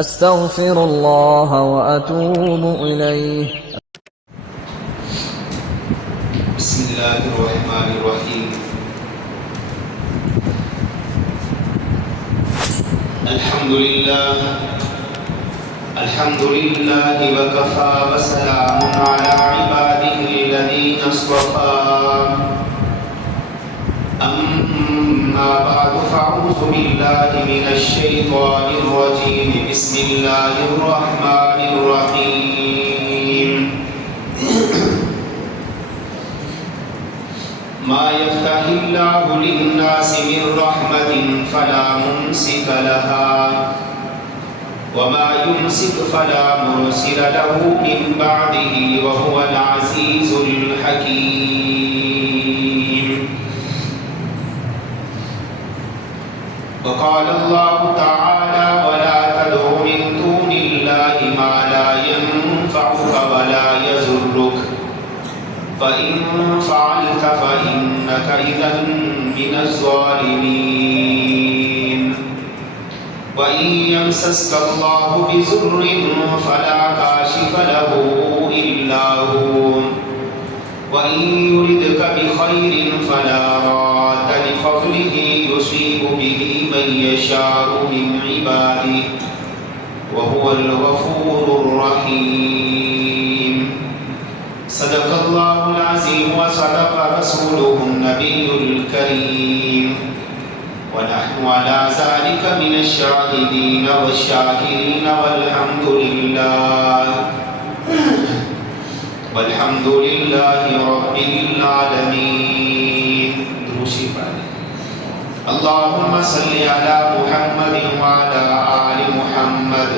أستغفر الله وأتوب إليه. بسم الله الرحمن الرحيم. الحمد لله وكفى وسلام على عباده الذين اصطفى. أما بعد فأعوذ بالله من الشيطان الرجيم. بسم الله الرحمن الرحيم. ما يفتح الله للناس من رحمة فلا ممسك لها وما يمسك فلا مرسل له من بعده وهو العزيز الحكيم. وقال الله تعالى: ولا تدع من دون الله ما لا ينفعك ولا يضرك فإن فعلت فإنك إذا من الظالمين. وإن يمسسك الله بضر فلا كاشف له إلا هو وإن يردك بخير فلا راد لفضله يصيب به من يشاء من عباده وهو الغفور الرحيم. صدق الله العظيم وصدق رسوله النبي الكريم ونحن على ذلك من الشاهدين والشاكرين والحمد لله رب العالمين. دروشی پڑھیں. اللهم صل على محمد وعلى آل محمد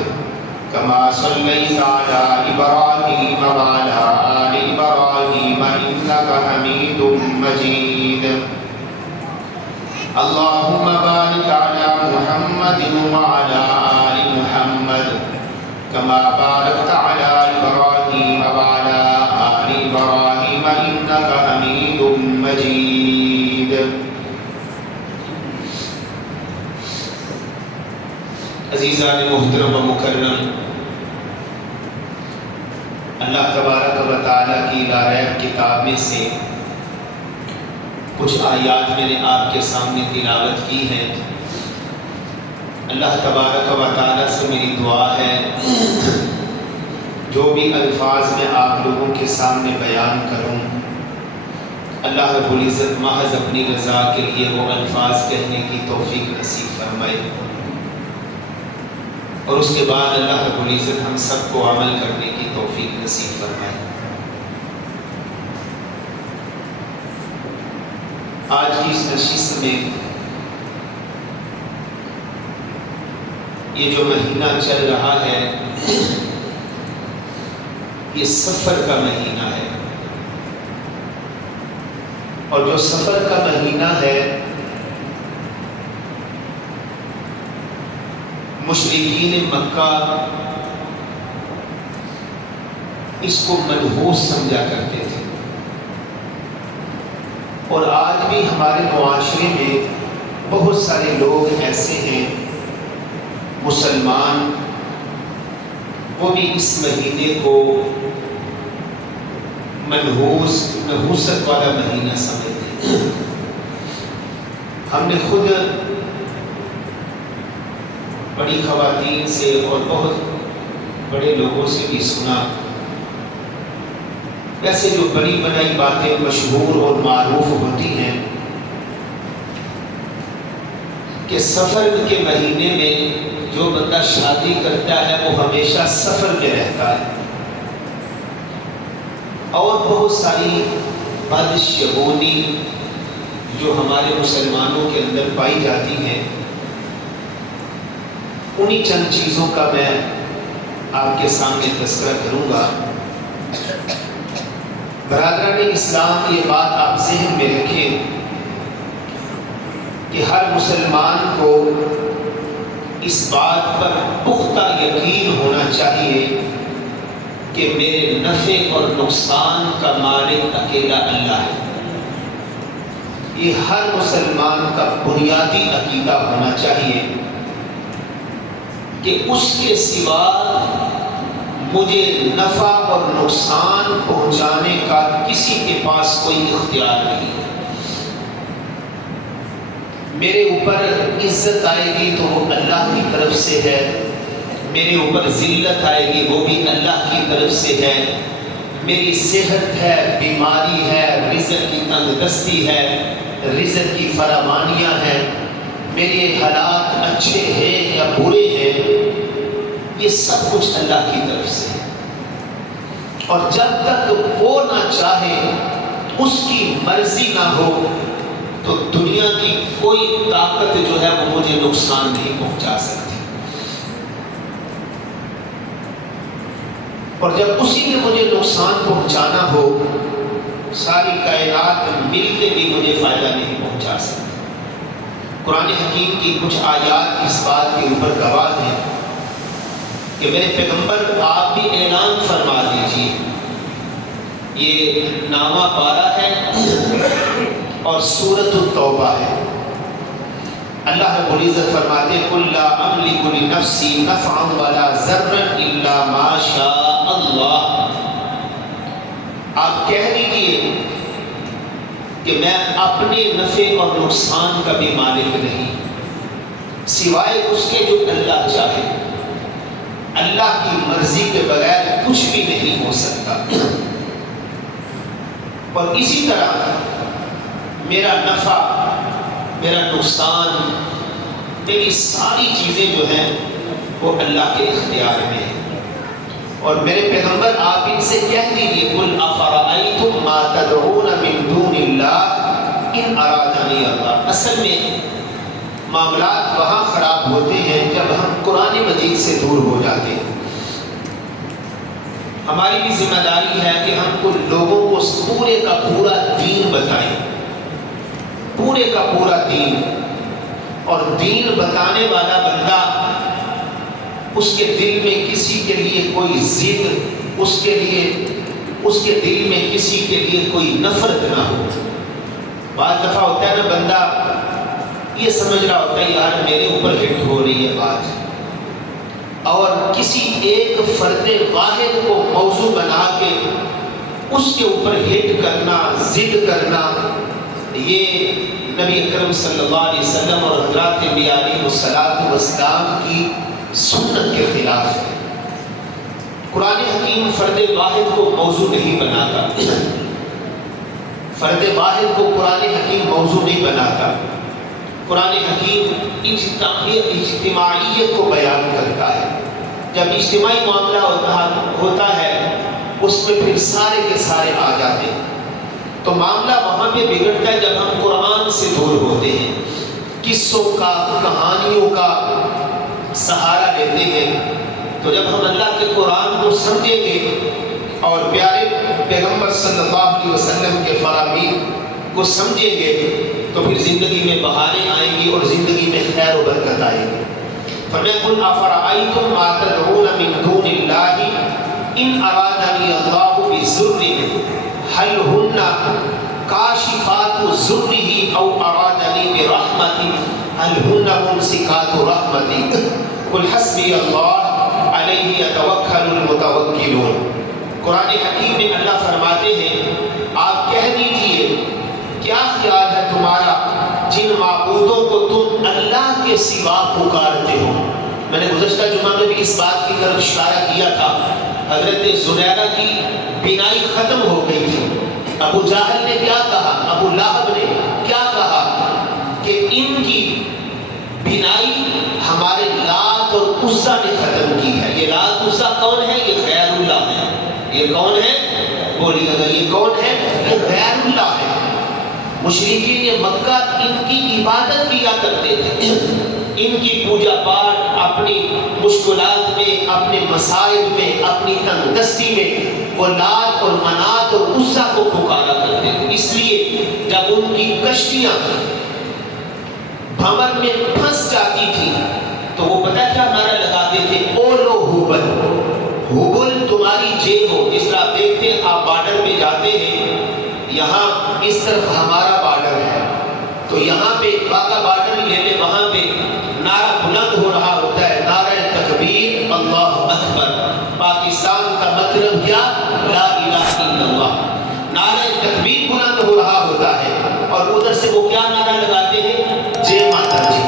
كما صليت على إبراهيم وعلى آل إبراهيم إنك حميد مجيد. اللهم بارك على محمد وعلى آل محمد كما باركت على إبراهيم وعلى آل إبراهيم إنك حميد مجيد. عزیزان محترم و مکرم، اللہ تبارک و تعالیٰ کی لا ریب کتاب میں سے کچھ آیات میں نے آپ کے سامنے تلاوت کی ہے. اللہ تبارک و تعالیٰ سے میری دعا ہے جو بھی الفاظ میں آپ لوگوں کے سامنے بیان کروں، اللہ رب العزت محض اپنی رضا کے لیے وہ الفاظ کہنے کی توفیق نصیب فرمائے، اور اس کے بعد اللہ رب العزت ہم سب کو عمل کرنے کی توفیق نصیب فرمائے. آج کی اس نشست میں یہ جو مہینہ چل رہا ہے یہ سفر کا مہینہ ہے، اور جو سفر کا مہینہ ہے مشرکین مکہ اس کو منحوس سمجھا کرتے تھے، اور آج بھی ہمارے معاشرے میں بہت سارے لوگ ایسے ہیں مسلمان، وہ بھی اس مہینے کو نحوست والا مہینہ سمجھتے ہیں. ہم نے خود بڑی خواتین سے اور بہت بڑے لوگوں سے بھی سنا، ویسے جو بڑی بنائی باتیں مشہور اور معروف ہوتی ہیں کہ سفر کے مہینے میں جو بندہ شادی کرتا ہے وہ ہمیشہ سفر میں رہتا ہے، اور بہت ساری بدشگونی جو ہمارے مسلمانوں کے اندر پائی جاتی ہیں، انہی چند چیزوں کا میں آپ کے سامنے تذکرہ کروں گا. برادران اسلام، یہ بات آپ ذہن میں رکھیں کہ ہر مسلمان کو اس بات پر پختہ یقین ہونا چاہیے کہ میرے نفع اور نقصان کا مالک اکیلا اللہ ہے. یہ ہر مسلمان کا بنیادی عقیدہ ہونا چاہیے کہ اس کے سوا مجھے نفع اور نقصان پہنچانے کا کسی کے پاس کوئی اختیار نہیں ہے۔ میرے اوپر عزت آئے گی تو وہ اللہ کی طرف سے ہے، میرے اوپر ذلت آئے گی وہ بھی اللہ کی طرف سے ہے، میری صحت ہے، بیماری ہے، رزق کی تنگ دستی ہے، رزق کی فراوانیاں ہیں، میرے حالات اچھے ہیں یا برے ہیں، یہ سب کچھ اللہ کی طرف سے ہے۔ اور جب تک وہ نہ چاہے، اس کی مرضی نہ ہو، تو دنیا کی کوئی طاقت جو ہے وہ مجھے نقصان نہیں پہنچا سکتی۔ اور جب اسی نے مجھے نقصان پہنچانا ہو، ساری کائنات مل کے بھی مجھے فائدہ نہیں پہنچا سکتی۔ قرآن حکیم کی کچھ آیات اس بات کے اوپر گواہ ہیں کہ میرے پیغمبر آپ بھی اعلان فرما دیجیے، یہ نامہ پارہ ہے اور سورۃ التوبہ ہے۔ اللہ رب العزت فرماتے ہیں قُلْ لَا أَمْلِكُ لِنَفْسِي نَفْعًا وَلَا ضَرًّا إِلَّا مَا شَاءَ اللَّهُ۔ آپ کہہ دیجیے کہ میں اپنے نفع اور نقصان کا بھی مالک نہیں، سوائے اس کے جو اللہ چاہے۔ اللہ کی مرضی کے بغیر کچھ بھی نہیں ہو سکتا۔ اور اسی طرح میرا نفع، میرا نقصان، میری ساری چیزیں جو ہیں وہ اللہ کے اختیار میں ہیں۔ اور میرے پیغمبر آپ ان سے کہہ دیجیے قُلْ أَفَرَأَيْتُم مَّا تَدْعُونَ مِن دُونِ اللَّهِ إِنْ أَرَادَنِيَ اللَّهُ۔ اصل میں معاملات وہاں خراب ہوتے ہیں جب ہم قرآن مجید سے دور ہو جاتے ہیں۔ ہماری بھی ذمہ داری ہے کہ ہم کو لوگوں کو پورے کا پورا دین بتائیں، پورے کا پورا دین۔ اور دین بتانے والا بندہ، اس کے دل میں کسی کے لیے کوئی ضد، اس کے دل میں کسی کے لیے کوئی نفرت نہ ہو۔ بعض دفعہ ہوتا ہے نا، بندہ یہ سمجھ رہا ہوتا ہے یار میرے اوپر ہٹ ہو رہی ہے بات، اور کسی ایک فرد واحد کو موضوع بنا کے اس کے اوپر ہٹ کرنا، ضد کرنا، یہ نبی اکرم صلی اللہ علیہ وسلم اور حضرات انبیاء علیہ السلام کی سنت کے خلاف ہے۔ قرآن حکیم فرد واحد کو موضوع نہیں بناتا، فرد واحد کو قرآن حکیم موضوع نہیں بناتا۔ قرآن حکیم اجتماعیت کو بیان کرتا ہے۔ جب اجتماعی معاملہ ہوتا ہے اس میں پھر سارے کے سارے آ جاتے ہیں۔ تو معاملہ وہاں پہ بگڑتا ہے جب ہم قرآن سے دور ہوتے ہیں، قصوں کا، کہانیوں کا سہارا لیتے ہیں۔ تو جب ہم اللہ کے قرآن کو سمجھیں گے اور پیارے پیغمبر صلی اللہ علیہ وسلم کے فرامین کو سمجھیں گے تو پھر زندگی میں بہاریں آئیں گی اور زندگی میں خیر و برکت آئے گی۔ فرمایا قُلْ أَفَرَأَيْتُم مَّا تَدْعُونَ مِن دُونِ اللَّهِ إِنْ أَرَادَنِيَ اللَّهُ بِضُرٍّ هل هن كاشفات ضره او ارادني برحمة هل هن ممسكات رحمتي قل حسبي الله عليه يتوكل المتوكلون۔ قرآن حکیم میں اللہ فرماتے ہیں آپ کہہ دیجئے کیا خیال ہے تمہارا جن معبودوں کو تم اللہ کے سوا پکارتے ہو۔ میں نے گزشتہ جمعہ میں بھی اس بات کی طرف اشارہ کیا تھا، حضرت زنیرہ کی بینائی ختم ہو گئی تھی۔ ابو جہل نے کیا کہا، ابو لہب نے کیا کہا کہ ان کی بینائی ہمارے لات اور عزا نے ختم کی ہے۔ یہ لات عزا کون ہے؟ یہ غیر اللہ ہے۔ یہ کون ہے؟ بولیے گا یہ کون ہے؟ یہ غیر اللہ ہے۔ مشرکین مکہ ان کی عبادت کیا کرتے تھے، ان کی پوجا پاٹ اپنی مشکلات میں، اپنے مسائل میں، اپنی تنگ دستی میں وہ لات اور منات اور عزا کو پکارا کرتے تھے۔ اس لیے جب ان کی کشتیاں بھنور میں پھنس جاتی تھی تو وہ پتہ کیا نعرہ لگاتے تھے، اولو ہوبل، ہوبل تمہاری جیب ہو۔ جس طرح آپ دیکھتے ہیں آپ بارڈر پہ جاتے ہیں، یہاں اس طرف ہمارا بارڈر ہے تو یہاں پہ باقا بارڈر لے لے، وہاں پہ نعرہ بلند ہو رہا ہوتا ہے، نعرہ تکبیر اللہ اکبر۔ پاکستان کا مطلب کیا؟ لا الہ الا اللہ۔ نعرہ تکبیر بلند ہو رہا ہوتا ہے اور ادھر سے وہ کیا نعرہ لگاتے ہیں؟ جے ماتا جی،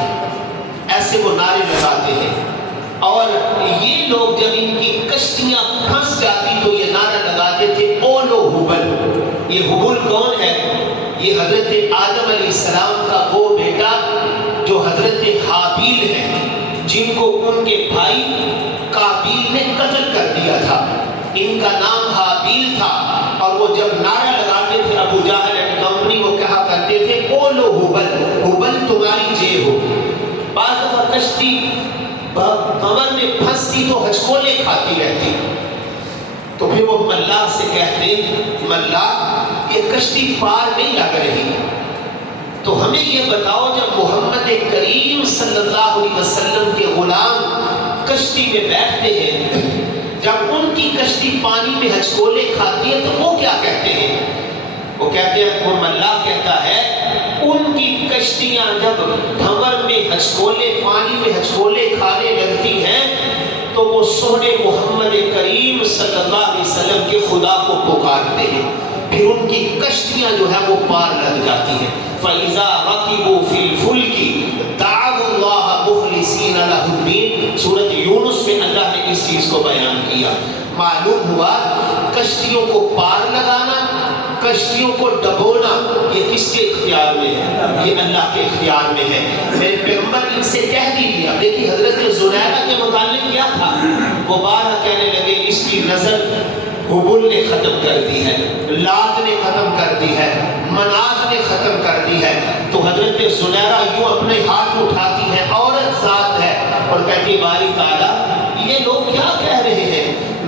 ایسے وہ نعرے لگاتے ہیں۔ اور یہ لوگ جب ان کی کشتیاں پھنس جاتی تو یہ نعرہ لگاتے تھے اولو ہبل۔ یہ ہبل کون ہے؟ یہ حضرت آدم علیہ السلام کا وہ بیٹا جو حضرت حابیل ہے، جن کو ان کے بھائی قابیل نے قتل کر دیا تھا۔ ان کا نام حابیل تھا اور وہ جب نعرہ لگاتے تھے ابو جہل اینڈ کمپنی، وہ کہا کرتے تھے اولو ہبل، ہبل تمہاری جے ہو۔ بعض دفعہ کشتی بمر میں پھنستی تو ہچکولے کھاتی رہتی، تو پھر وہ ملاح سے کہتے ملاح یہ کشتی پار نہیں لگ رہی، تو ہمیں یہ بتاؤ جب محمد کریم صلی اللہ علیہ وسلم کے غلام کشتی میں بیٹھتے ہیں، جب ان کی کشتی پانی میں ہچکولے کھاتی ہے تو وہ کیا کہتے ہیں؟ وہ کہتے ہیں، وہ ملاح کہتا ہے ان کی کشتیاں جب بھنور میں ہچکولے، پانی میں ہچکولے کھانے لگتی ہیں تو وہ سونے محمد کریم صلی اللہ علیہ وسلم کے خدا کو پکارتے ہیں، پھر ان کی کشتیاں جو ہے وہ پار لگ جاتی ہیں۔ فَإِذَا رَكِبُوا فِي الْفُلْكِ دَعَوُا اللَّهَ مُخْلِصِينَ لَهُ الدِّينَ۔ سورۃ یونس میں اللہ نے اس چیز کو بیان کیا۔ معلوم ہوا کشتیوں کو پار لگانا، کشتیوں کو ڈبونا، یہ کس کے اختیار میں ہے؟ یہ اللہ کے اختیار میں ہے۔ میرے پیغمبر ان سے کہہ دیجیے۔ اب دیکھیے حضرت زنیرہ کے متعلق کیا تھا؟ وہ بارہ کہنے لگے اس کی نظر ہبل نے ختم کر دی ہے، لات نے ختم کر دی ہے، منات نے ختم کر دی ہے۔ تو حضرت زنیرہ یوں اپنے ہاتھ اٹھاتی ہے، عورت ذات ہے، اور کہتی باری تعالیٰ یہ لوگ کیا کہہ رہے ہیں؟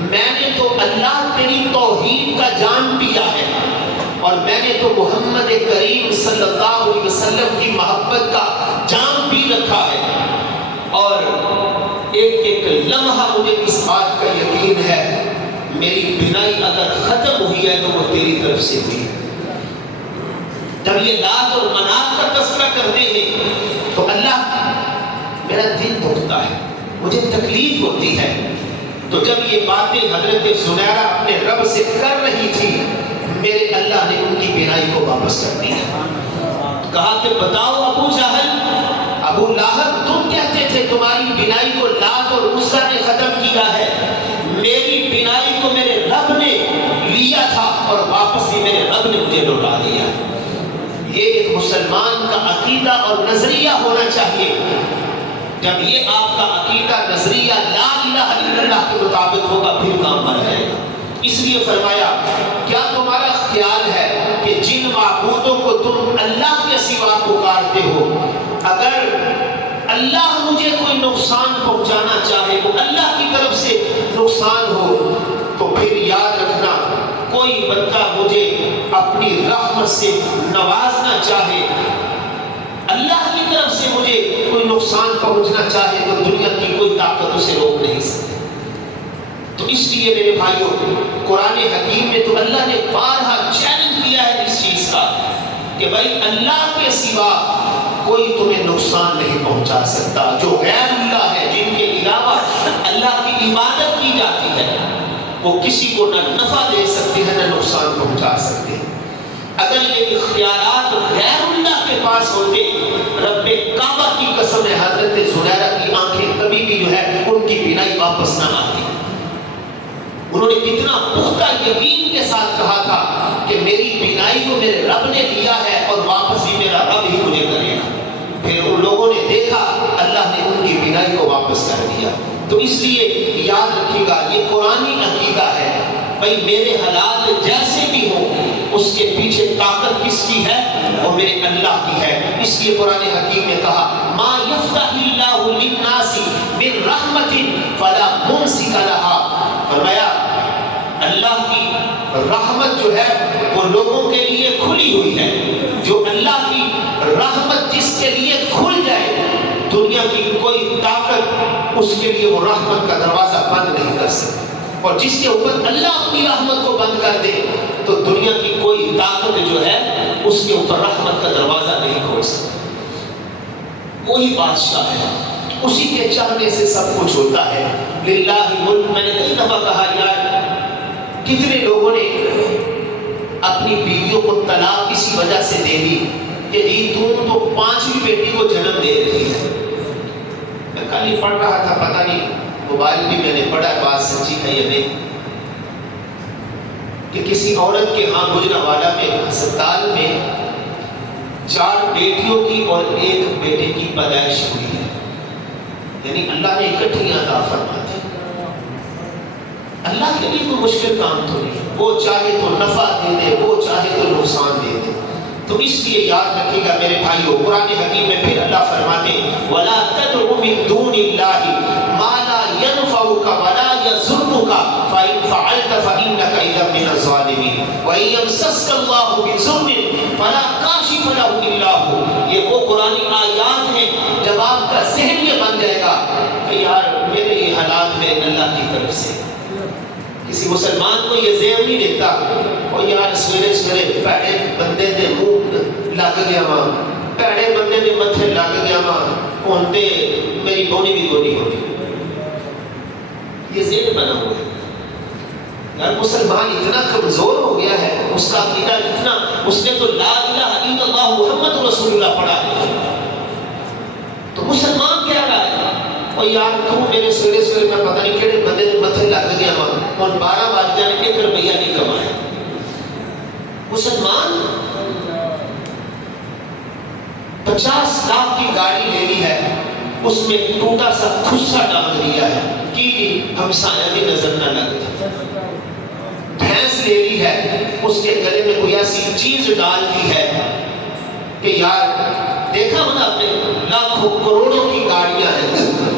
میں نے تو اللہ تیری توحید کا جان پیا ہے، اور میں نے تو محمد کریم صلی اللہ علیہ وسلم کی محبت کا جام پی رکھا ہے، اور ایک ایک لمحہ مجھے اس بات کا یقین ہے میری بینائی اگر ختم ہوئی ہے تو وہ تیری طرف سے ہوئی ہے۔ جب یہ لات اور منات کا تذکرہ کرتے ہیں تو اللہ میرا دل دکھتا ہے، مجھے تکلیف ہوتی ہے۔ تو جب یہ باتیں حضرت زنیرہ اپنے رب سے کر رہی تھی، میرے اللہ نے ان کی بینائی کو واپس کر دیا۔ کہا کہ بتاؤ ابو جہل، ابو لہب، تم کہتے تھے تمہاری بینائی کو لات اور عزا نے ختم کیا ہے، میری بینائی کو میرے رب نے لیا تھا اور واپس بھی میرے رب نے مجھے لوٹا دیا۔ یہ ایک مسلمان کا عقیدہ اور نظریہ ہونا چاہیے۔ جب یہ آپ کا عقیدہ نظریہ لا الہ الا اللہ کے مطابق ہوگا پھر کام بن جائے گا۔ اس لیے فرمایا کیا تمہارا خیال ہے کہ جن معبودوں کو تم اللہ کے سوا پکارتے ہو، اگر اللہ مجھے کوئی نقصان پہنچانا چاہے، وہ اللہ کی طرف سے نقصان ہو، تو پھر یاد رکھنا کوئی بندہ مجھے اپنی رحمت سے نوازنا چاہے، اللہ کی طرف سے مجھے کوئی نقصان پہنچنا چاہے تو دنیا کی کوئی طاقت اسے روک نہیں سکتی۔ تو اس لیے میرے بھائیوں، قرآن حکیم میں تو اللہ نے بارہا چیلنج کیا ہے اس چیز کا کہ بھائی اللہ کے سوا کوئی تمہیں نقصان نہیں پہنچا سکتا۔ جو غیر اللہ ہے، جن کے علاوہ اللہ کی عبادت کی جاتی ہے، وہ کسی کو نہ نفع دے سکتے ہیں نہ نقصان پہنچا سکتے ہیں۔ اگر یہ اختیارات غیر اللہ کے پاس ہوتے، رب کعبہ کی قسم ہے حضرت زنیرہ کی آنکھیں کبھی بھی جو ہے ان کی بینائی واپس نہ آتی۔ انہوں نے کتنا پختہ یقین کے ساتھ کہا تھا کہ میری بینائی کو میرے رب نے دیا ہے اور واپس بھی میرا رب ہی مجھے کرے گا۔ پھر ان لوگوں نے دیکھا اللہ نے ان کی بینائی کو واپس کر دیا۔ تو اس لیے یاد رکھیے گا یہ قرآنی عقیدہ ہے، بھائی میرے حالات جیسے بھی ہوں اس کے پیچھے طاقت کس کی ہے؟ وہ میرے اللہ کی ہے۔ اس لیے قرآن حکیم نے کہا ما یفتح اللہ للناس من رحمت فلا ممسک لها، فرمایا اللہ کی رحمت جو ہے وہ لوگوں کے لیے کھلی ہوئی ہے۔ جو اللہ کی رحمت جس کے لیے کھل جائے، دنیا کی کوئی طاقت اس کے لیے وہ رحمت کا دروازہ بند نہیں کر سکتی، اور جس کے اوپر اللہ اپنی رحمت کو بند کر دے تو دنیا کی کوئی طاقت جو ہے اس کے اوپر رحمت کا دروازہ نہیں کھول سکتی۔ وہی بادشاہ ہے، اسی کے چاہنے سے سب کچھ ہوتا ہے. للہ ملک، میں نے کئی دفعہ کہا یار کتنے لوگوں نے اپنی بیویوں کو طلاق اسی وجہ سے دے دی کہ جی تم تو 5ویں بیٹی کو جنم دے رہی ہے. میں کل ہی پڑھ رہا تھا، پتہ نہیں موبائل بھی میں نے پڑھا، بات سچی ہے یا نہیں، کہ کسی عورت کے ہاں گجرانوالہ میں ہسپتال میں 4 بیٹیوں کی اور 1 بیٹے کی پیدائش ہوئی ہے. یعنی اللہ نے اکٹھی عطا فرما دی. اللہ کے لیے کوئی مشکل کام تو نہیں، وہ چاہے تو نفع دے دے، وہ چاہے تو نقصان دے دے. تو اس لیے یاد رکھیے گا میرے بھائیو، قرآن حکیم میں پھر اللہ فرماتے ہیں وَلَا تَدْعُ مِن دُونِ اللَّهِ مَا لَا يَنْفَعُكَ وَلَا يَضُرُّكَ فَإِنْ فَعَلْتَ فَإِنَّكَ إِذًا مِنَ الظَّالِمِينَ وَإِن يَمْسَسْكَ اللَّهُ بِضُرٍّ فَلَا كَاشِفَ لَهُ إِلَّا هُوَ. یہ وہ قرآنی آیات ہیں جب آپ کا ذہن یہ بن جائے گا کہ یار میرے یہ حالات میں اللہ کی طرف سے. کسی مسلمان کو یہ ذہن نہیں دیتا اور یار سویرے سویرے پیڑے بندے دے منہ لگ گیا ماں، پیڑے بندے دے متھے لگ گیا ماں، کونتے میری بونی بھی گونی ہوتی. یہ ذہن بنا ہوا ہے. یار مسلمان اتنا کمزور ہو گیا ہے، اس کا عقیدہ اتنا، اس نے تو لا الہ الا اللہ محمد رسول اللہ پڑھا ہے. تو مسلمان کہہ رہا ہے اور یار تم میرے سویرے سویرے میں پتہ نہیں کہڑے بندے دے متھے لگ گیا ماں اور 12 بج جانے 1 روپیہ نہیں کمایا. مسلمان 50 لاکھ کی گاڑی لے لی ہے، اس میں ٹوٹا سا خصہ ڈال دیا ہے کہ ہمسایہ بھی نظر نہ لگتا. بھینس لے لی ہے، اس کے گلے میں کوئی ایسی چیز ڈال دی ہے کہ یار دیکھا ہونا آپ نے لاکھوں کروڑوں کی گاڑیاں ہیں،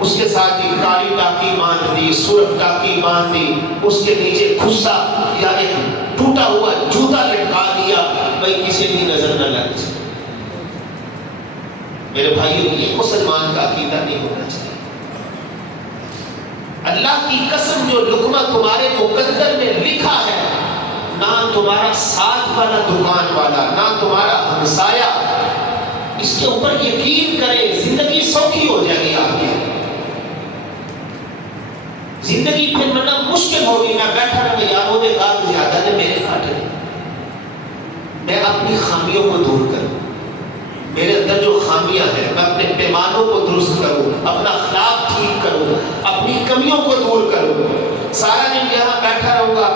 اس کے ساتھ ایک کالی ٹاکی باندھ دی، سرخ ٹاکی باندھ دی، اس کے نیچے خصہ یا ایک ٹوٹا ہوا جوتا لٹکا دیا بھائی کسی بھی نظر نہ لگ جائے. میرے بھائیوں یہ مسلمان کا عقیدہ نہیں ہونا چاہیے. اللہ کی قسم جو لقمہ تمہارے مقدر میں لکھا ہے، نہ تمہارا ساتھ والا دکان والا، نہ تمہارا ہمسایہ اس کے اوپر یقین کرے، زندگی سوکھی ہو جائے گی. آپ کی زندگی پھر مرنا مشکل ہوگی. میں بیٹھا رہا یار وہ دے کام زیادہ نے میرے کاٹے. میں اپنی خامیوں کو دور کروں، میرے اندر جو خامیاں ہیں میں اپنے پیمانوں کو درست کروں، اپنا اخلاق ٹھیک کروں، اپنی کمیوں کو دور کروں. سارا دن یہاں بیٹھا رہوں گا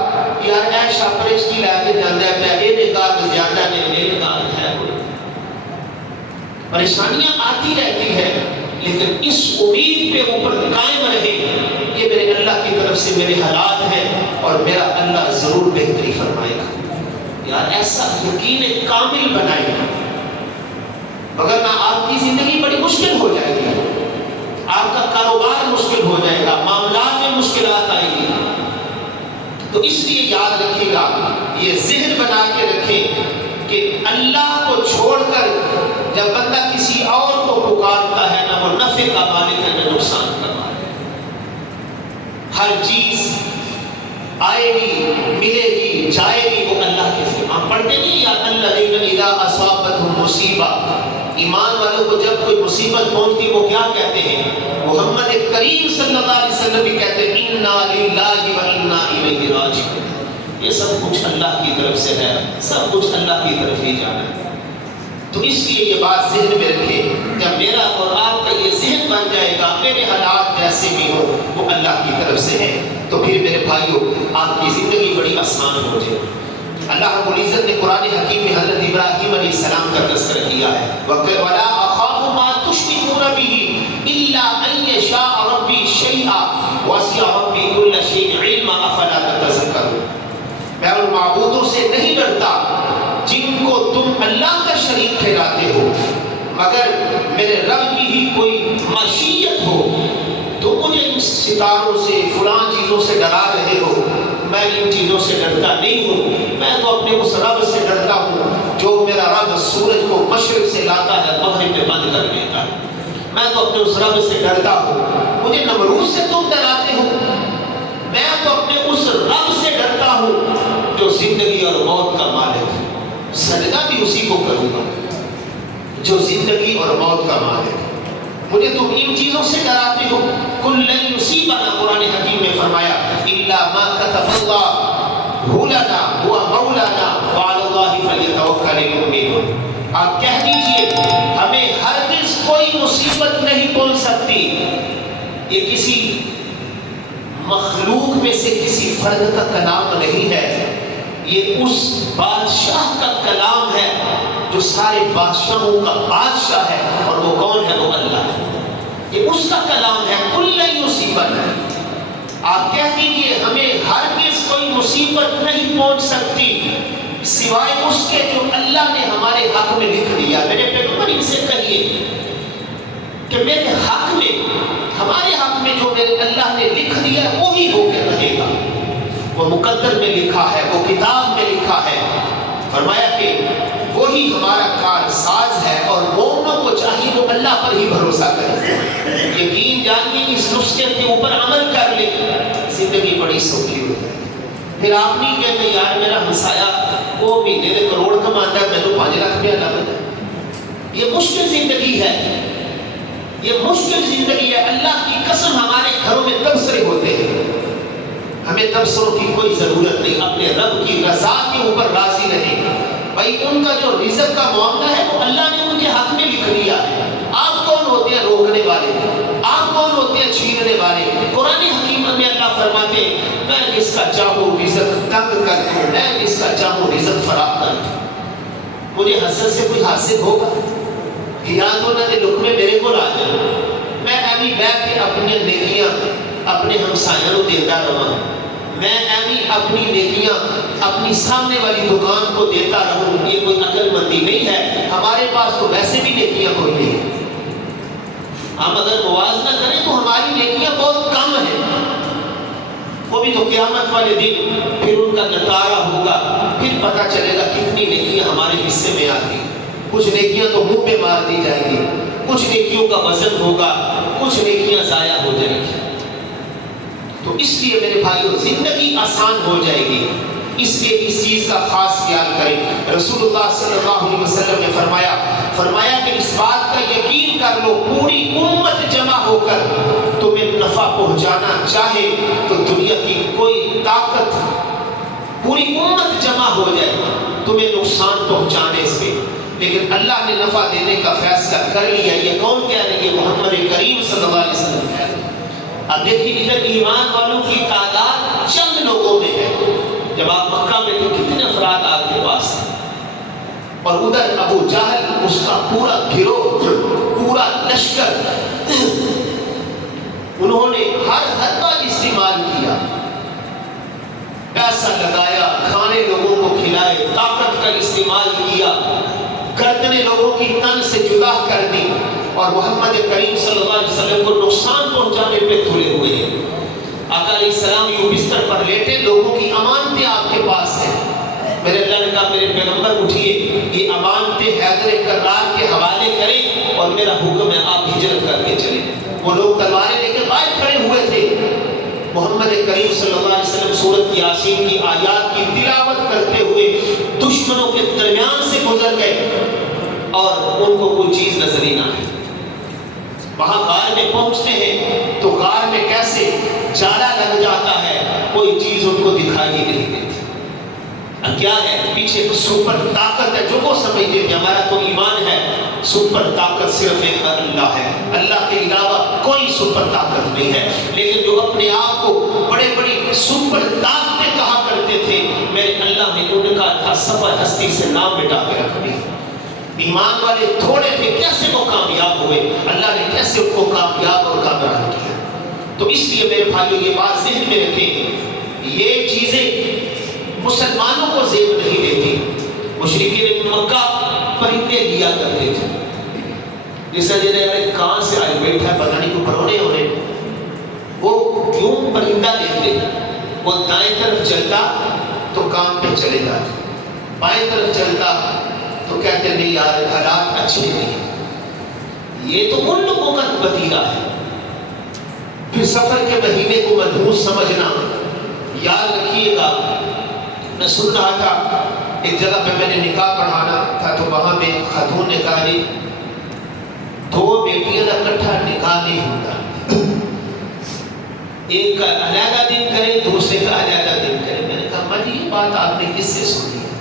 یار اے شاپرش کی لا کے جاندہ ہے پہ اے دے کام زیادہ نے میرے کام ہے. پریشانیاں آتی رہتی ہیں لیکن اس امید پہ اوپر قائم رہے یہ میرے اللہ کی طرف سے میرے حالات ہیں اور میرا اللہ ضرور بہتری فرمائے گا. یار ایسا یقین کامل بنائے گا، مگر نہ آپ کی زندگی بڑی مشکل ہو جائے گی، آپ کا کاروبار مشکل ہو جائے گا، معاملات میں مشکلات آئیں گی. تو اس لیے یاد رکھیے گا، یہ ذہن بنا کے رکھیں کہ اللہ کو چھوڑ کر جب بندہ کسی اور کو پکارتا ہے نہ وہ نفع کا مالک ہے نہ نقصان کا مالک. ہر چیز آئے گی، ملے گی، جائے گی، وہ اللہ کے ذمہ. ہم پڑھتے نہیں یا الذین اذا اصابتهم مصیبہ، ایمان والوں کو جب کوئی مصیبت پہنچتی وہ کیا کہتے ہیں؟ محمد کریم صلی اللہ علیہ وسلم بھی کہتے ہیں انا للہ و انا الیہ راجعون. یہ سب کچھ اللہ کی طرف سے ہے، سب کچھ اللہ کی طرف ہی جانا ہے. تو اس لیے یہ بات ذہن میں رکھیں، جب میرا اور آپ کا یہ ذہن بن جائے گا میرے حالات جیسے بھی ہو وہ اللہ کی طرف سے ہے، تو پھر میرے بھائیوں آپ کی زندگی بڑی آسان ہو جائے. اللہ رب العزت نے قرآن حکیم میں حضرت ابراہیم علیہ السلام کا تذکرہ کیا ہے وَلَا أَخَافُ مَا تُشْرِكُونَ بِهِ إِلَّا أَن يَشَاءَ رَبِّي شَيْئًا وَسِعَ رَبِّي كُلَّ شَيْءٍ عِلْمًا أَفَلَا تَتَذَكَّرُونَ. میں ان معبودوں سے نہیں ڈرتا جن کو تم اللہ کا شریک ٹھہراتے ہو، مگر میرے رب کی ہی کوئی مشیت ہو تو مجھے ان ستاروں سے فلاں چیزوں سے ڈرا رہے ہو. میں ان چیزوں سے ڈرتا نہیں ہوں، میں تو اپنے اس رب سے ڈرتا ہوں جو میرا رب سورج کو مشرق سے لاتا ہے مغرب میں بند کر دیتا ہے. میں تو اپنے اس رب سے ڈرتا ہوں. مجھے نمرود سے تم ڈراتے ہو، میں تو اپنے اس رب سے ڈرتا ہوں جو زندگی اور موت کا مالک ہے. صدقہ بھی اسی کو کروں گا جو زندگی اور موت کا مالک ہے. مجھے تم ان چیزوں سے ڈراتے ہو. قل لن یصیبنا، قرآن حکیم میں فرمایا الا ما كتب اللہ لنا هو مولانا وعلى الله فليتوكل المؤمنون. آپ کہہ دیجئے ہمیں ہرگز کوئی مصیبت نہیں پہنچ سکتی. یہ کسی مخلوق میں سے کسی فرد کا کلام نہیں ہے، یہ اس بادشاہ کا کلام ہے جو سارے بادشاہوں کا بادشاہ ہے، اور وہ کون ہے؟ وہ اللہ ہے. یہ اس کا کلام ہے. قل لن یصیبنا، آپ کہہ دیجئے ہمیں ہرگز کوئی مصیبت نہیں پہنچ سکتی سوائے اس کے جو اللہ نے ہمارے حق میں لکھ دیا. میرے پیغمبر ان سے کہیے کہ میرے حق میں، ہمارے حق میں جو میرے اللہ نے لکھ دیا وہی ہو کے رہے گا. وہ مقدر میں لکھا ہے، وہ کتاب میں لکھا ہے. فرمایا کہ وہی ہمارا کار ساز ہے، اور مومنوں کو چاہیے وہ اللہ پر ہی بھروسہ کرے، یقین جانیے اس نسخے کے اوپر عمل کر لے، زندگی بڑی سوکھی ہو جائے. پھر آپ نہیں کہتے یار میرا ہمسایا وہ مہینے میں کروڑ کماتا ہے، میں تو 5 لاکھ روپیہ لاتا ہے. یہ مشکل زندگی ہے، یہ مشکل زندگی ہے. اللہ کی قسم ہمارے گھروں میں تبصرے ہوتے ہیں، ہمیں تبصروں کی کوئی ضرورت نہیں. اپنے رب کی رضا کے اوپر راضی رہیں. بھائی ان کا جو رزق کا معاملہ ہے وہ اللہ نے ان کے حق میں لکھ دیا ہے. آپ کون ہوتے ہیں روکنے والے؟ آپ کون ہوتے ہیں چھیننے والے؟ قرآن حکیم میں اللہ فرماتے میں جس کا چاہوں رزق تنگ کر دوں، میں جس کا چاہوں رزق فراہم کر دوں. مجھے حسد سے کوئی حاصل ہوگا؟ یاد ہونا کہ لقمے میرے کو آ جائیں، میں ابھی بیٹھ کے اپنی نیکیاں اپنے ہمسایوں کو دیتا رہا، میں ابھی اپنی نیکیاں اپنی سامنے والی دکان کو دیتا رہوں. یہ کوئی عقل مندی نہیں ہے. ہمارے پاس تو ویسے بھی نیکیاں کوئی نہیں ہے. ہم اگر موازنہ کریں تو ہماری نیکیاں بہت کم ہیں. وہ بھی تو قیامت والے دن پھر ان کا نتارا ہوگا، پھر پتہ چلے گا کتنی نیکیاں ہمارے حصے میں آتی. کچھ نیکیاں تو منہ پہ مار دی جائیں گی، کچھ نیکیوں کا وزن ہوگا، کچھ نیکیاں ضائع ہو جائیں گی. تو اس لیے میرے بھائیو زندگی آسان ہو جائے گی، اس لیے اس چیز کا خاص خیال کریں. رسول اللہ صلی اللہ علیہ وسلم نے فرمایا کہ اس بات کا یقین کر لو پوری امت جمع ہو کر تمہیں نفع پہنچانا چاہے تو دنیا کی کوئی طاقت، پوری امت جمع ہو جائے تمہیں نقصان پہنچانے سے، لیکن اللہ نے نفع دینے کا فیصلہ کر لیا. یہ کون کہہ رہے ہیں؟ محمد کریم صلی اللہ علیہ وسلم کہہ رہے ہیں. اب دیکھیے ادھر ایمان والوں کی تعداد چند لوگوں میں ہے. جب آپ مکہ میں تھے کتنے افراد آپ کے پاس تھے، اور ادھر ابو جہل اس کا پورا گروہ، پورا لشکر، انہوں نے ہر حربہ استعمال کیا، پیسہ لگایا، کھانے لوگوں کو کھلائے، طاقت کا استعمال کیا، گردنیں لوگوں کی تن سے جدا کر دی، اور محمد کریم صلی اللہ علیہ وسلم کو نقصان پہنچانے پہ تلے ہوئے ہیں. آقا علیہ السلام یوں بستر پر لیٹے، لوگوں کی امانتیں آپ کے پاس ہیں. میرے اللہ نے کہا میرے پیغمبر اٹھیے، یہ امانتیں حیدر کرار کے حوالے کریں، اور میرا حکم ہے آپ ہجرت کر کے چلیں. وہ لوگ تلواریں لے کے باہر کھڑے ہوئے تھے. محمد کریم صلی اللہ علیہ وسلم سورۃ یاسین کی آیات کی تلاوت کرتے ہوئے دشمنوں کے درمیان سے گزر گئے، اور ان کو کوئی چیز نظر ہی نہ آئی. وہاں غار میں پہنچتے ہیں تو غار میں کیسے جالا لگ جاتا ہے، کوئی چیز ان کو دکھائی ہی نہیں دیتی. کیا ہے؟ پیچھے تو سپر طاقت ہے. جو وہ سمجھتے ہیں ہمارا تو ایمان ہے، سپر طاقت صرف ایک اللہ ہے، اللہ کے علاوہ کوئی سپر طاقت نہیں ہے. لیکن جو اپنے آپ کو بڑے بڑی سپر طاقتیں کہا کرتے تھے، میرے اللہ نے ان کا سفر ہستی سے نام مٹا کے رکھ دیا. ایمان والے تھوڑے تھے، کیسے وہ کامیاب ہوئے، اللہ نے کیسے ان کو کامیاب اور کامران کیا. تو اس لیے میرے بھائیو یہ بات ذہن میں رکھیں، یہ چیزیں مسلمانوں کو زیب نہیں دیتی. مشرکین مکہ پرندے لیا کرتے تھے، جیسا جنہیں کہاں سے آئے بیٹھا ہے پتہ نہیں کوئی پرونے ہو رہے، وہ کیوں پرندہ دیکھتے، وہ دائیں طرف چلتا تو کام پہ چلے جاتے، بائیں طرف چلتا تو کہتے نہیں یار حالات اچھے نہیں. یہ تو ان لوگوں کا وتیرہ ہے. پھر سفر کے مہینے کو مدھوس سمجھنا. یاد رکھیے گا، میں سن رہا تھا ایک جگہ پہ میں نے نکاح پڑھانا تھا، تو وہاں پہ خاتون نے کہا دو بیٹیاں کا کٹھا نکاح نہیں ہوتا، ایک کا علیحدہ دن کرے دوسرے کا علیحدہ دن کرے۔ میں نے کہا اماں جی یہ بات آپ نے کس سے سنی ہے؟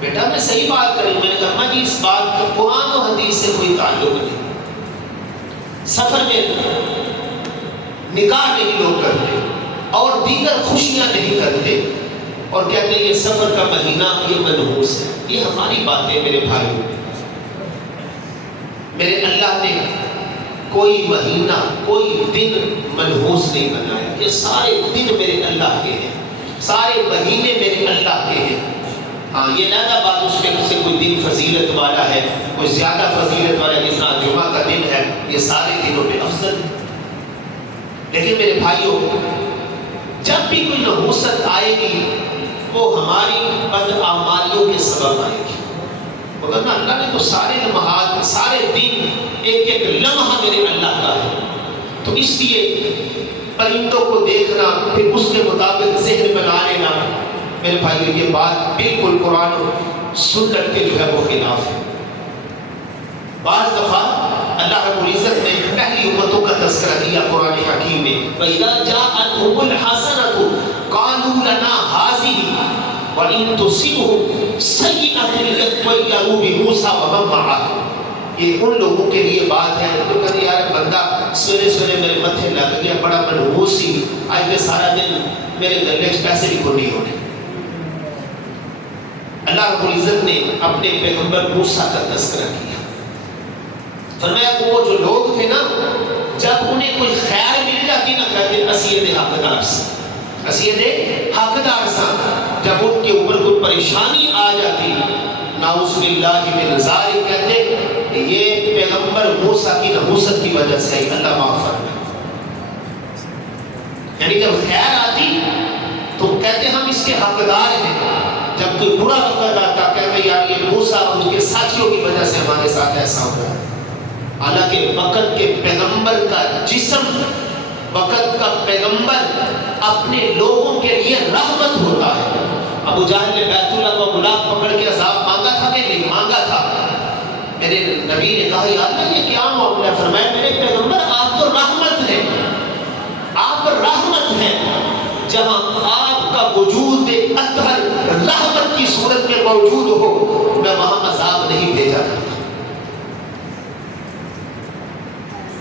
بیٹا میں صحیح بات کروں۔ میں نے کہا اماں جی اس بات کا قرآن و حدیث سے کوئی تعلق نہیں، سفر میں نکاح نہیں لوگ کرتے اور دیگر خوشیاں نہیں کرتے اور کہتے ہیں یہ سفر کا مہینہ یہ منحوس ہے۔ یہ ہماری باتیں میرے بھائیوں، میرے اللہ نے کوئی مہینہ کوئی دن منحوس نہیں بنایا، یہ سارے دن میرے اللہ کے ہیں، سارے مہینے میرے اللہ کے ہیں۔ ہاں یہ نہ بات اس میں سے کوئی دن فضیلت والا ہے، کوئی زیادہ فضیلت والا ہے، جس طرح جمعہ کا دن ہے یہ سارے دنوں میں افضل ہے۔ لیکن میرے بھائیوں جب بھی کوئی نحوست آئے گی وہ ہماری بدعمالیوں کے سبب آئے گی، مگر اللہ نے تو سارے لمحات سارے دن ایک ایک لمحہ میرے اللہ کا ہے۔ تو اس لیے پرندوں کو دیکھنا پھر اس کے مطابق ذہن بنا لینا میرے بھائیوں یہ بات بالکل قرآن و سنت کے جو ہے وہ خلاف ہے۔ بعض دفعہ اللہ رب العزت نے پہلی امتوں کا تذکرہ کیا قرآن حکیم میں، وَإِذَا جَاءَتْهُمُ الْحَسَنَةُ قَالُوا لَنَا هَٰذِهِ وَإِن تُصِبْهُمْ سَيِّئَةٌ يَطَّيَّرُوا بِمُوسَىٰ وَمَن مَّعَهُ۔ یہ ان لوگوں کے لیے بات ہے جو کہتے ہیں یار بندہ سویرے سویرے میرے متھے لگ گیا بڑا منحوس سی، آج میں سارا دن میرے گلے پیسے بھی کو نہیں ہونے۔ اللہ رب العزت نے اپنے پیغمبر موسیٰ کا تذکرہ کیا، فرمایا وہ جو لوگ تھے نا جب انہیں کوئی خیر مل جاتی نا کہتے اسید حقدار سے، اسید حقدار سے، جب ان کے اوپر کوئی پریشانی آ جاتی نعوذ باللہ من ذالک کہتے یہ پیغمبر موسیٰ کی نحوست کی وجہ سے اللہ معاف فرمائے۔ یعنی جب خیر آتی تو کہتے ہم اس کے حقدار ہیں، جب کوئی برا وقت آتا کہتے یار یہ موسیٰ اور اس کے ساتھیوں کی وجہ سے ہمارے ساتھ ایسا ہوا ہے۔ حالانکہ وقت کے پیغمبر کا جسم، وقت کا پیغمبر اپنے لوگوں کے لیے رحمت ہوتا ہے۔ ابو جہل نے بیت اللہ کو غلام پکڑ کے عذاب مانگا تھا کہ نہیں مانگا تھا؟ میرے نبی نے کہا یا اللہ یہ کیا معاملہ ہے؟ فرمایا میرے پیغمبر آپ تو رحمت ہیں، آپ رحمت ہیں، جہاں آپ کا وجود اطہر رحمت کی صورت میں موجود ہو میں وہاں عذاب نہیں بھیجا تھا۔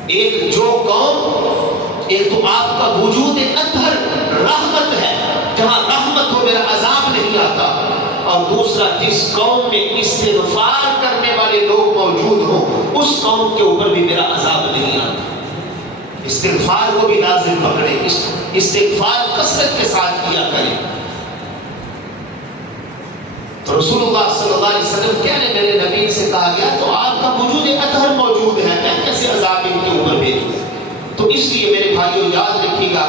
ایک جو قوم، ایک تو آپ کا وجود اطہر رحمت ہے، جہاں رحمت ہو میرا عذاب نہیں آتا، اور دوسرا جس قوم میں استغفار کرنے والے لوگ موجود ہوں اس قوم کے اوپر بھی میرا عذاب نہیں آتا۔ استغفار کو بھی لازم پکڑیں، استغفار کثرت کے ساتھ کیا کریں۔ تو رسول اللہ صلی اللہ علیہ وسلم کہہ رہے میرے نبی سے کہا گیا تو آپ کا وجود اطہر موجود ہے، میں کیسے عذاب ان کے اوپر بھیجوں؟ تو اس لیے میرے بھائیوں یاد رکھیے گا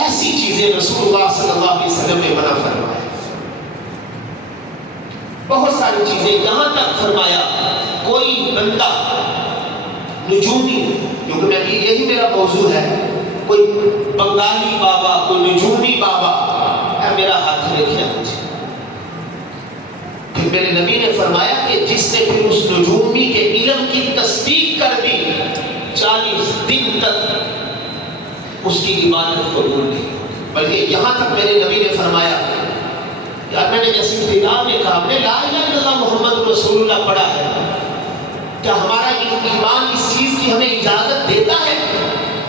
ایسی چیزیں رسول اللہ صلی اللہ علیہ وسلم نے منع فرمایا، بہت ساری چیزیں، یہاں تک فرمایا کوئی بندہ نجومی، کیونکہ یہی میرا موضوع ہے، کوئی بنگالی بابا کوئی نجومی بابا میرا ہاتھ رکھے مجھے۔ پھر میرے نبی نے فرمایا کہ جس نے پھر اس نجومی کے علم کی تصدیق کر دی 40 دن تک اس کی عبادت قبول نہیں، بلکہ یہاں تک میرے نبی نے فرمایا یار میں نے جیسے ابتدا میں کہا ہم نے لا الہ الا اللہ محمد رسول اللہ پڑھا ہے، کیا ہمارا ایمان اس چیز کی ہمیں اجازت دیتا ہے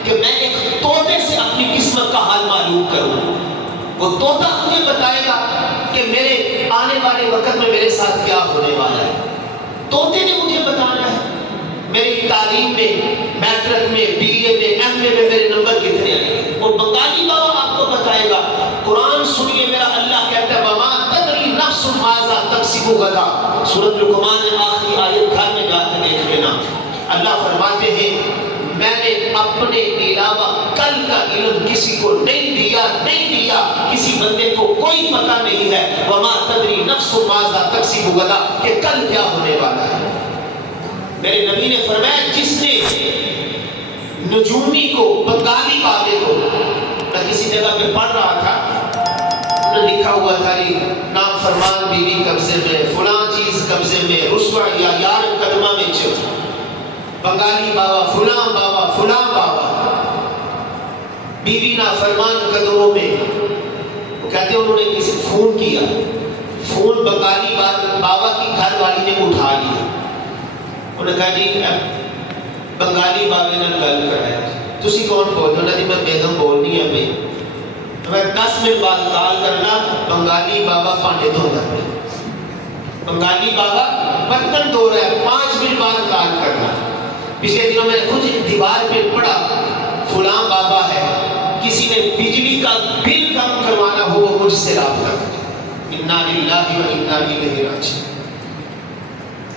کہ میں ایک طوطے سے اپنی قسمت کا حال معلوم کروں؟ وہ طوطا مجھے بتائے گا کہ میرے آنے والے وقت میں میرے ساتھ کیا ہونے والا ہے، طوطے نے مجھے بتانا ہے میری تعلیم میں، میٹرک میں، بی اے میں، ایم اے میں میرے نمبر کتنے آئے گے، اور بنگالی بابا آپ کو بتائے گا۔ قرآن سنیے میرا اللہ کہتا ہے وَمَا تَدْرِي نَفْسٌ مَاذَا تَكْسِبُ غَدًا، سورۃ لقمان میں آخری آیت گھر میں جا کے دیکھ لینا۔ اللہ فرماتے ہیں میں نے اپنے علاوہ کل کا علم کسی کو نہیں دیا، کسی بندے کو کوئی پتہ نہیں ہے وَمَا تَدْرِي نَفْسٌ مَاذَا تَكْسِبُ غَدًا کہ کل کیا ہونے والا ہے۔ میرے نبی نے فرمایا جس نے نجومی کو، بنگالی بابے کو، میں کسی جگہ پہ پڑھ رہا تھا لکھا ہوا تھا نام فرمان بیوی قبضے میں، فلاں چیز قبضے میں، رسوا یا یار قدمہ میں چل، بنگالی بابا فلاں بابا فلاں بابا، بیوی نافرمان قدموں میں، وہ کہتے ہیں انہوں نے کسی فون کیا، فون بنگالی بابا کی گھر والی نے اٹھا لیا، انہوں نے کہا جی بنگالی بابے نے گل کرایا، تسی کون بول رہے ہو؟ جی میں بیگم بولنی ہے بھائی، میں 10 منٹ بعد کال کرنا، بنگالی بابا پانڈے دھو رہا ہے، بنگالی بابا برتن دھو رہا ہے، 5 منٹ بعد کال کرنا۔ پچھلے دنوں میں خود دیوار پہ پڑا، فلاں بابا ہے، کسی نے بجلی کا بل کم کروانا ہو وہ مجھ سے رابطہ کرے، انا للہ و انا الیہ راجعون۔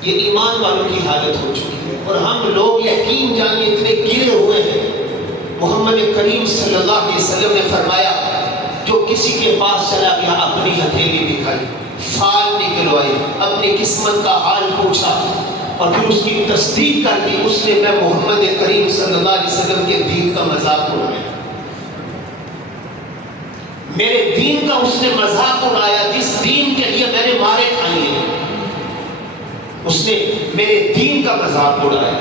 یہ ایمان والوں کی حالت ہو چکی ہے، اور ہم لوگ یقین جانے اتنے گرے ہوئے ہیں۔ محمد کریم صلی اللہ علیہ وسلم نے فرمایا جو کسی کے پاس چلا گیا اپنی ہتھیلی دکھائی، فال نکلوائی، اپنی قسمت کا حال پوچھا اور پھر اس کی تصدیق کر دی، اس نے میں محمد کریم صلی اللہ علیہ وسلم کے دین کا مذاق اڑایا، میرے دین کا اس نے مذاق اڑایا، جس دین کے لیے میں نے مارے کھائی ہیں اس نے میرے دین کا مذاق اڑایا۔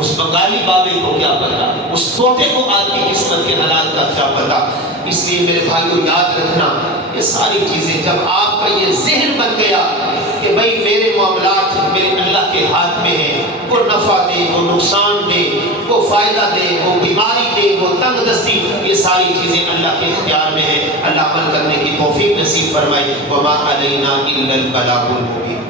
اس بنگالی بابے کو کیا پتا، اس طوطے کو آج کی قسمت کے حالات کا کیا پتا۔ اس لیے میرے بھائیو یاد رکھنا، یہ ساری چیزیں جب آپ کا یہ ذہن بن گیا کہ بھائی میرے معاملات میرے اللہ کے ہاتھ میں ہیں، وہ نفع دے، وہ نقصان دے، وہ فائدہ دے، وہ بیماری دے، وہ تنگ دستی، یہ ساری چیزیں اللہ کے اختیار میں ہیں۔ اللہ عمل کرنے کی توفیق نصیب فرمائے۔ وما علینا الا البلاغ المبین۔